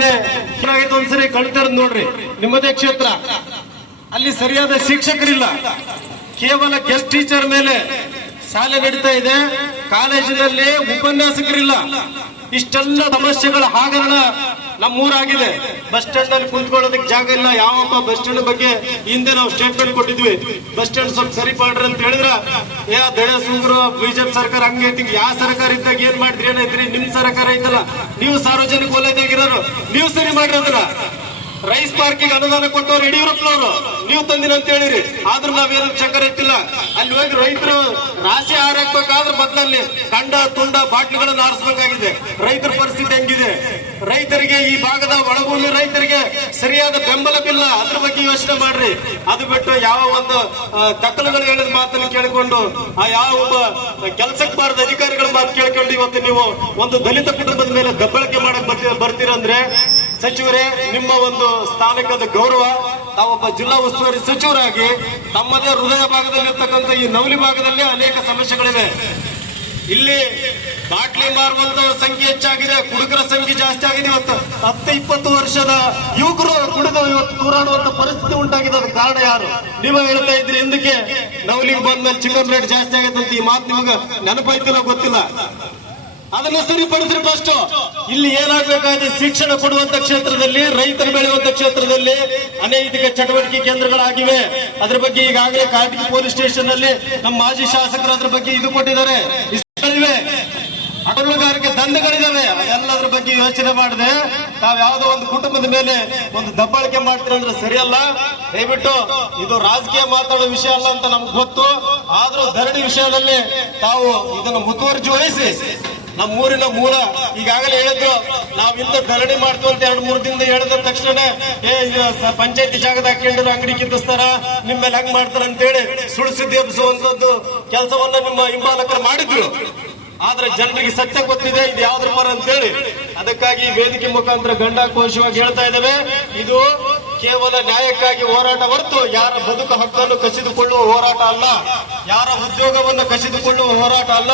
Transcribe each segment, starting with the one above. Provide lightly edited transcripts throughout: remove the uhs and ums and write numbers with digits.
ನಿಮ್ಮದೇ ಒಂದ್ಸರಿ ಕಳ್ತಾರ ನೋಡ್ರಿ, ನಿಮ್ಮದೇ ಕ್ಷೇತ್ರ. ಅಲ್ಲಿ ಸರಿಯಾದ ಶಿಕ್ಷಕರಿಲ್ಲ, ಕೇವಲ ಗೆಸ್ಟ್ ಟೀಚರ್ ಮೇಲೆ ಶಾಲೆ ನಡೀತಾ ಇದೆ. ಕಾಲೇಜಿನಲ್ಲಿ ಉಪನ್ಯಾಸಕರಿಲ್ಲ. ಇಷ್ಟೆಲ್ಲ ಸಮಸ್ಯೆಗಳ ಹಾಗರಣ ನಮ್ಮೂರಾಗಿದೆ. ಬಸ್ ಸ್ಟ್ಯಾಂಡ್ ಅಲ್ಲಿ ಕುಂತ್ಕೊಳ್ಳೋದಕ್ಕೆ ಜಾಗ ಇಲ್ಲ. ಯಾವಪ್ಪ ಬಸ್ ಸ್ಟ್ಯಾಂಡ್ ಬಗ್ಗೆ ಹಿಂದೆ ನಾವು ಸ್ಟೇಟ್ಮೆಂಟ್ ಕೊಟ್ಟಿದ್ವಿ, ಬಸ್ ಸ್ಟ್ಯಾಂಡ್ ಸ್ವಲ್ಪ ಸರಿ ಮಾಡ್ರಿ ಅಂತ ಹೇಳಿದ್ರ ದಳೆ ಸುಂಗ್ರು ಬಿಜೆಪಿ ಸರ್ಕಾರ ಹಂಗೆ ಯಾವ ಸರ್ಕಾರ ಇದ್ದಾಗ ಏನ್ ಮಾಡಿದ್ರಿ, ಏನೈತ್ರಿ? ನಿಮ್ ಸರ್ಕಾರ ಐತಲ್ಲ, ನೀವು ಸಾರ್ವಜನಿಕ ವಲಯದಾಗಿರೋರು, ನೀವು ಸರಿ ಮಾಡ್ರಿ ಅದನ್ನ. ರೈಸ್ ಪಾರ್ಕಿಗೆ ಅನುದಾನ ಕೊಟ್ಟವ್ರು ಯಡಿಯೂರಪ್ಪನವರು, ನೀವು ತಂದಿನ ಅಂತ ಹೇಳಿರಿ. ಆದ್ರೂ ನಾವೇನು ಚಕ್ಕರ್ ಎತ್ತಿಲ್ಲ. ಅಲ್ಲಿ ಹೋಗಿ ರೈತರು ರಾಶಿ ಹಾರಾಕ್ಬೇಕಾದ್ರೆ ಮೊದಲಲ್ಲಿ ಕಂಡ ತುಂಡ ಬಾಟ್ಲಿಗಳನ್ನು ಆರಿಸಬೇಕಾಗಿದೆ. ರೈತರ ಪರಿಸ್ಥಿತಿ ಹೆಂಗಿದೆ? ರೈತರಿಗೆ, ಈ ಭಾಗದ ಒಳಭೂಮಿ ರೈತರಿಗೆ ಸರಿಯಾದ ಬೆಂಬಲವಿಲ್ಲ. ಅದ್ರ ಬಗ್ಗೆ ಯೋಚನೆ ಮಾಡ್ರಿ. ಅದು ಬಿಟ್ಟು ಯಾವ ಒಂದು ದಕ್ಕಲುಗಳು ಹೇಳಿದ ಮಾತನ್ನು ಕೇಳಿಕೊಂಡು, ಆ ಯಾವ ಒಬ್ಬ ಕೆಲಸಕ್ಕೆ ಬಾರದ ಅಧಿಕಾರಿಗಳ ಮಾತು ಕೇಳ್ಕೊಂಡು ಇವತ್ತು ನೀವು ಒಂದು ದಲಿತ ಕುಟುಂಬದ ಮೇಲೆ ದಬ್ಬಳಿಕೆ ಮಾಡಕ್ ಬರ್ತೀರಂದ್ರೆ, ಸಚಿವರೇ, ನಿಮ್ಮ ಒಂದು ಸ್ಥಾನಕ್ಕದ ಗೌರವ. ತಾವೊಬ್ಬ ಜಿಲ್ಲಾ ಉಸ್ತುವಾರಿ ಸಚಿವರಾಗಿ ತಮ್ಮದೇ ಹೃದಯ ಭಾಗದಲ್ಲಿರ್ತಕ್ಕಂಥ ಈ ನವಲಿ ಭಾಗದಲ್ಲಿ ಅನೇಕ ಸಮಸ್ಯೆಗಳಿವೆ. ಇಲ್ಲಿ ಬಾಟ್ಲಿ ಮಾರುವಂತ ಸಂಖ್ಯೆ ಹೆಚ್ಚಾಗಿದೆ, ಕುಡುಕರ ಸಂಖ್ಯೆ ಜಾಸ್ತಿ ಆಗಿದೆ. ಇವತ್ತು 10-20 ವರ್ಷದ ಯುವಕರು ಕುಡಿದು ಇವತ್ತು ತೂರಾಡುವಂತ ಪರಿಸ್ಥಿತಿ ಉಂಟಾಗಿದೆ. ಅದಕ್ಕೆ ಕಾರಣ ಯಾರು? ನೀವು ಹೇಳ್ತಾ ಇದ್ರಿ ಹಿಂದಕ್ಕೆ ನವಲಿಗೆ ಬಂದ್ಮೇಲೆ ಚಿಕನ್ ರೇಟ್ ಜಾಸ್ತಿ ಆಗೈತೆ ಅಂತ. ಈ ಮಾತು ನಿಮ್ಗೆ ನೆನಪಾಯ್ತಿಲ್ಲ, ಗೊತ್ತಿಲ್ಲ. ಅದನ್ನ ಸರಿಪಡಿಸ್ರಿ ಫಸ್ಟ್. ಇಲ್ಲಿ ಏನಾಗಬೇಕಾಗಿದೆ? ಶಿಕ್ಷಣ ಕೊಡುವಂತ ಕ್ಷೇತ್ರದಲ್ಲಿ, ರೈತರು ಬೆಳೆಯುವಂತ ಕ್ಷೇತ್ರದಲ್ಲಿ ಅನೈತಿಕ ಚಟುವಟಿಕೆ ಕೇಂದ್ರಗಳಾಗಿವೆ. ಅದ್ರ ಬಗ್ಗೆ ಈಗಾಗಲೇ ಕಾಟಗಿ ಪೊಲೀಸ್ ಸ್ಟೇಷನ್ ನಲ್ಲಿ ನಮ್ಮ ಮಾಜಿ ಶಾಸಕರು ಅದ್ರ ಬಗ್ಗೆ ಇದು ಕೊಟ್ಟಿದ್ದಾರೆ. ಹಗಲುಗಾರಿಕೆ ದಂಧೆಗಳಿದಾವೆ. ಅದೆಲ್ಲದ್ರ ಬಗ್ಗೆ ಯೋಚನೆ ಮಾಡದೆ ತಾವ್ ಯಾವ್ದೋ ಒಂದು ಕುಟುಂಬದ ಮೇಲೆ ಒಂದು ದಬ್ಬಾಳಿಕೆ ಮಾಡ್ತೀರಂದ್ರೆ ಸರಿಯಲ್ಲ. ದಯವಿಟ್ಟು ಇದು ರಾಜಕೀಯ ಮಾತಾಡೋ ವಿಷಯ ಅಲ್ಲ ಅಂತ ನಮ್ಗೆ ಗೊತ್ತು. ಆದ್ರೂ ಧರಣಿ ವಿಷಯದಲ್ಲಿ ತಾವು ಇದನ್ನು ಮುತುವರ್ಜಿ ವಹಿಸಿ. ನಮ್ಮೂರಿನ ಮೂಲ ಈಗಾಗಲೇ ಹೇಳಿದ್ರು, ನಾವಿಂದ ಧರಣಿ ಮಾಡ್ತೀವಿ ಅಂತ 2-3 ದಿನದ ಹೇಳಿದ ತಕ್ಷಣ ಪಂಚಾಯತಿ ಜಾಗದ ಹಾಕಿಂಡ್ರೆ ಅಂಗಡಿ ಕಿತ್ತಿಸ್ತಾರ, ನಿಮ್ಮ ಮೇಲೆ ಹಂಗ್ ಮಾಡ್ತಾರ ಅಂತೇಳಿ ಸುಳ್ಳು ಸುದ್ದಿ ಎಬ್ಬಿಸುವಂತದ್ದು ಕೆಲಸವನ್ನ ನಿಮ್ಮ ಹಿಂಬಾಲಕರು ಮಾಡಿದ್ರು. ಆದ್ರೆ ಜನರಿಗೆ ಸತ್ಯ ಗೊತ್ತಿದೆ ಇದು ಯಾವ್ದ್ರ ಪರ ಅಂತೇಳಿ. ಅದಕ್ಕಾಗಿ ವೇದಿಕೆ ಮುಖಾಂತರ ಗಂಡಾಘೋಷವಾಗಿ ಹೇಳ್ತಾ ಇದ್ದೇವೆ, ಇದು ಕೇವಲ ನ್ಯಾಯಕ್ಕಾಗಿ ಹೋರಾಟ ಹೊರತು ಯಾರ ಬದುಕು ಹಕ್ಕನ್ನು ಕಸಿದುಕೊಳ್ಳುವ ಹೋರಾಟ ಅಲ್ಲ, ಯಾರ ಉದ್ಯೋಗವನ್ನು ಕಸಿದುಕೊಳ್ಳುವ ಹೋರಾಟ ಅಲ್ಲ.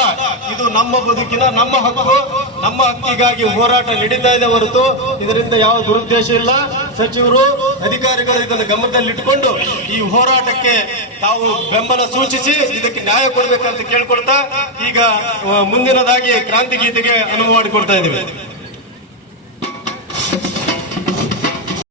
ಇದು ನಮ್ಮ ಬದುಕಿನ, ನಮ್ಮ ಹಕ್ಕು, ನಮ್ಮ ಹಕ್ಕಿಗಾಗಿ ಹೋರಾಟ ನಡೀತಾ ಇದೆ ಹೊರತು ಇದರಿಂದ ಯಾವ ದುರುದ್ದೇಶ ಇಲ್ಲ. ಸಚಿವರು, ಅಧಿಕಾರಿಗಳು ಇದನ್ನು ಗಮನದಲ್ಲಿಟ್ಟುಕೊಂಡು ಈ ಹೋರಾಟಕ್ಕೆ ತಾವು ಬೆಂಬಲ ಸೂಚಿಸಿ ಇದಕ್ಕೆ ನ್ಯಾಯ ಕೊಡಬೇಕಂತ ಕೇಳ್ಕೊಳ್ತಾ ಈಗ ಮುಂದಿನದಾಗಿ ಕ್ರಾಂತಿ ಗೀತೆಗೆ ಅನುವು ಮಾಡಿಕೊಡ್ತಾ ಇದ್ದೀವಿ.